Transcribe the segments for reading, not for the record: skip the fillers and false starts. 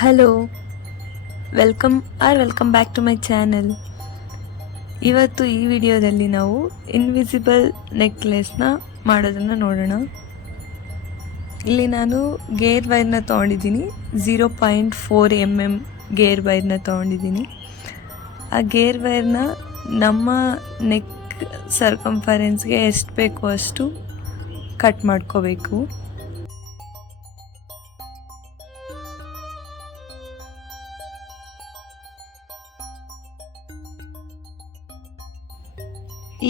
Hello, welcome back to my channel. ಇವತ್ತು ಈ ವಿಡಿಯೋದಲ್ಲಿ ನಾವು ಇನ್ವಿಸಿಬಲ್ ನೆಕ್ಲೆಸ್ನ ಮಾಡೋದನ್ನು ನೋಡೋಣ. ಇಲ್ಲಿ ನಾನು ಗೇರ್ ವೈರ್ನ ತೊಗೊಂಡಿದ್ದೀನಿ. 0.4 mm ಗೇರ್ ವೈರ್ನ ತೊಗೊಂಡಿದ್ದೀನಿ. ಆ ಗೇರ್ ವೈರ್ನ ನಮ್ಮ ನೆಕ್ ಸರ್ಕಂಫರೆನ್ಸ್ಗೆ ಎಷ್ಟು ಬೇಕೋ ಅಷ್ಟು ಕಟ್ ಮಾಡ್ಕೋಬೇಕು.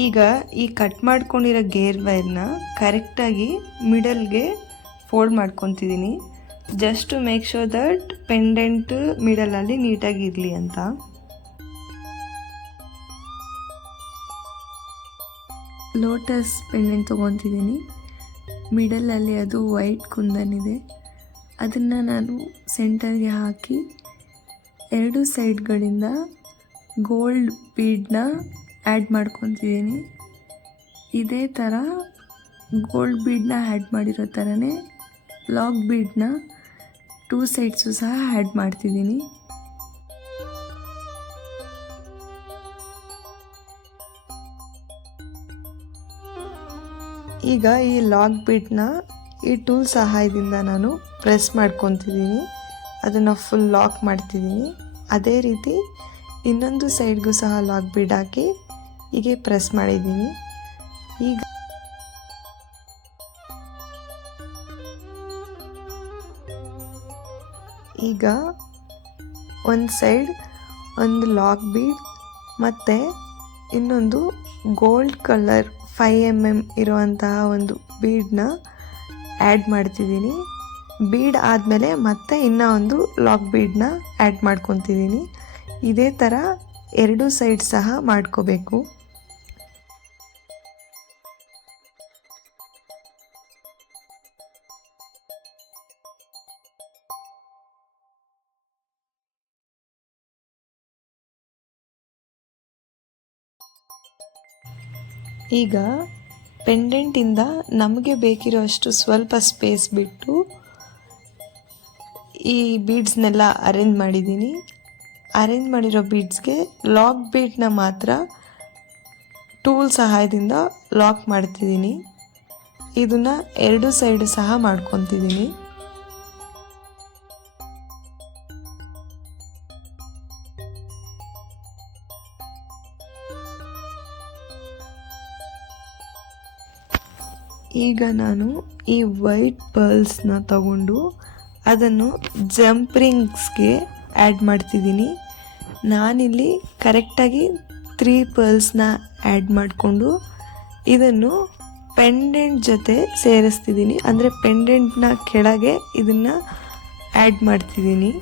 ಈಗ ಈ ಕಟ್ ಮಾಡ್ಕೊಂಡಿರೋ ಗೇರ್ ವೈರ್ನ ಕರೆಕ್ಟಾಗಿ ಮಿಡಲ್ಗೆ ಫೋಲ್ಡ್ ಮಾಡ್ಕೊತಿದ್ದೀನಿ. Just to make sure that pendant ಮಿಡಲಲ್ಲಿ ನೀಟಾಗಿ ಇರಲಿ ಅಂತ. Lotus pendant ತೊಗೊತಿದ್ದೀನಿ. ಮಿಡಲಲ್ಲಿ ಅದು ವೈಟ್ ಕುಂದನ್ ಇದೆ. ಅದನ್ನು ನಾನು ಸೆಂಟರ್ಗೆ ಹಾಕಿ ಎರಡು ಸೈಡ್ಗಳಿಂದ ಗೋಲ್ಡ್ ಬೀಡನ್ನ ಆ್ಯಡ್ ಮಾಡ್ಕೊತಿದ್ದೀನಿ. ಇದೇ ಥರ ಗೋಲ್ಡ್ ಬೀಡನ್ನ ಆ್ಯಡ್ ಮಾಡಿರೋ ಥರನೇ ಲಾಕ್ ಬೀಡನ್ನ 2 ಸೈಡ್ಸು ಸಹ ಆ್ಯಡ್ ಮಾಡ್ತಿದ್ದೀನಿ. ಈಗ ಈ ಲಾಕ್ ಬೀಡನ್ನ ಈ ಟೂಲ್ ಸಹಾಯದಿಂದ ನಾನು ಪ್ರೆಸ್ ಮಾಡ್ಕೊತಿದ್ದೀನಿ. ಅದನ್ನು ಫುಲ್ ಲಾಕ್ ಮಾಡ್ತಿದ್ದೀನಿ. ಅದೇ ರೀತಿ ಇನ್ನೊಂದು ಸೈಡ್ಗೂ ಸಹ ಲಾಕ್ ಬೀಡ್ ಹಾಕಿ ಹೀಗೆ ಪ್ರೆಸ್ ಮಾಡಿದ್ದೀನಿ. ಈಗ ಒಂದು ಸೈಡ್ ಒಂದು ಲಾಕ್ ಬೀಡ್ ಮತ್ತು ಇನ್ನೊಂದು ಗೋಲ್ಡ್ ಕಲರ್ 5 mm ಇರುವಂತಹ ಒಂದು ಬೀಡನ್ನ ಆ್ಯಡ್ ಮಾಡ್ತಿದ್ದೀನಿ. ಬೀಡ್ ಆದಮೇಲೆ ಮತ್ತೆ ಇನ್ನೂ ಒಂದು ಲಾಕ್ ಬೀಡನ್ನ ಆ್ಯಡ್ ಮಾಡ್ಕೊತಿದ್ದೀನಿ. ಇದೇ ಥರ ಎರಡು ಸೈಡ್ ಸಹ ಮಾಡ್ಕೋಬೇಕು. ಈಗ ಪೆಂಡೆಂಟಿಂದ ನಮಗೆ ಬೇಕಿರೋಷ್ಟು ಸ್ವಲ್ಪ ಸ್ಪೇಸ್ ಬಿಟ್ಟು ಈ ಬೀಡ್ಸ್ನೆಲ್ಲ ಅರೇಂಜ್ ಮಾಡಿದ್ದೀನಿ. ಅರೇಂಜ್ ಮಾಡಿರೋ ಬೀಡ್ಸ್ಗೆ ಲಾಕ್ ಬೀಡನ್ನ ಮಾತ್ರ ಟೂಲ್ ಸಹಾಯದಿಂದ ಲಾಕ್ ಮಾಡ್ತಿದ್ದೀನಿ. ಇದನ್ನು ಎರಡು ಸೈಡು ಸಹ ಮಾಡ್ಕೊತಿದ್ದೀನಿ. ಈಗ ನಾನು ಈ ವೈಟ್ ಪರ್ಲ್ಸ್ನ ತಗೊಂಡು ಅದನ್ನು ಜಂಪ್ ರಿಂಗ್ಸ್ಗೆ ಆ್ಯಡ್ ಮಾಡ್ತಿದ್ದೀನಿ. ನಾನಿಲ್ಲಿ ಕರೆಕ್ಟಾಗಿ 3 ಪರ್ಲ್ಸ್ನ ಆ್ಯಡ್ ಮಾಡಿಕೊಂಡು ಇದನ್ನು ಪೆಂಡೆಂಟ್ ಜೊತೆ ಸೇರಿಸ್ತಿದ್ದೀನಿ. ಅಂದರೆ ಪೆಂಡೆಂಟ್ನ ಕೆಳಗೆ ಇದನ್ನು ಆ್ಯಡ್ ಮಾಡ್ತಿದ್ದೀನಿ.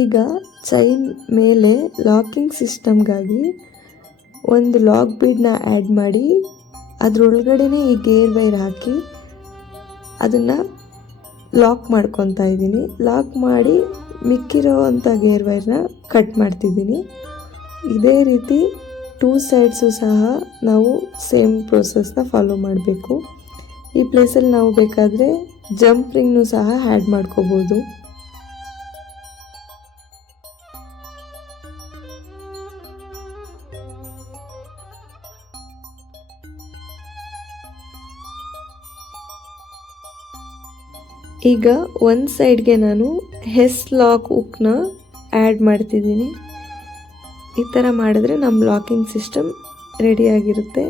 ಈಗ ಚೈನ್ ಮೇಲೆ ಲಾಕಿಂಗ್ ಸಿಸ್ಟಮ್ಗಾಗಿ ಒಂದು ಲಾಕ್ ಬೀಡನ್ನ ಆ್ಯಡ್ ಮಾಡಿ ಅದರೊಳಗಡೆನೇ ಈ ಗೇರ್ ವೈರ್ ಹಾಕಿ ಅದನ್ನು ಲಾಕ್ ಮಾಡ್ಕೊತಾ ಇದ್ದೀನಿ. ಲಾಕ್ ಮಾಡಿ ಮಿಕ್ಕಿರೋ ಅಂಥ ಗೇರ್ ವೈರ್ನ ಕಟ್ ಮಾಡ್ತಿದ್ದೀನಿ. ಇದೇ ರೀತಿ 2 ಸೈಡ್ಸು ಸಹ ನಾವು ಸೇಮ್ ಪ್ರೋಸೆಸ್ನ ಫಾಲೋ ಮಾಡಬೇಕು. ಈ ಪ್ಲೇಸಲ್ಲಿ ನಾವು ಬೇಕಾದರೆ ಜಂಪ್ ರಿಂಗ್ನೂ ಸಹ ಆ್ಯಡ್ ಮಾಡ್ಕೋಬೋದು. ಈಗ ಒಂದು ಸೈಡ್ಗೆ ನಾನು ಹೆಸ್ ಲಾಕ್ ಹುಕ್ನ ಆ್ಯಡ್ ಮಾಡ್ತಿದ್ದೀನಿ. ಈ ಥರ ಮಾಡಿದ್ರೆ ನಮ್ಮ ಲಾಕಿಂಗ್ ಸಿಸ್ಟಮ್ ರೆಡಿಯಾಗಿರುತ್ತೆ.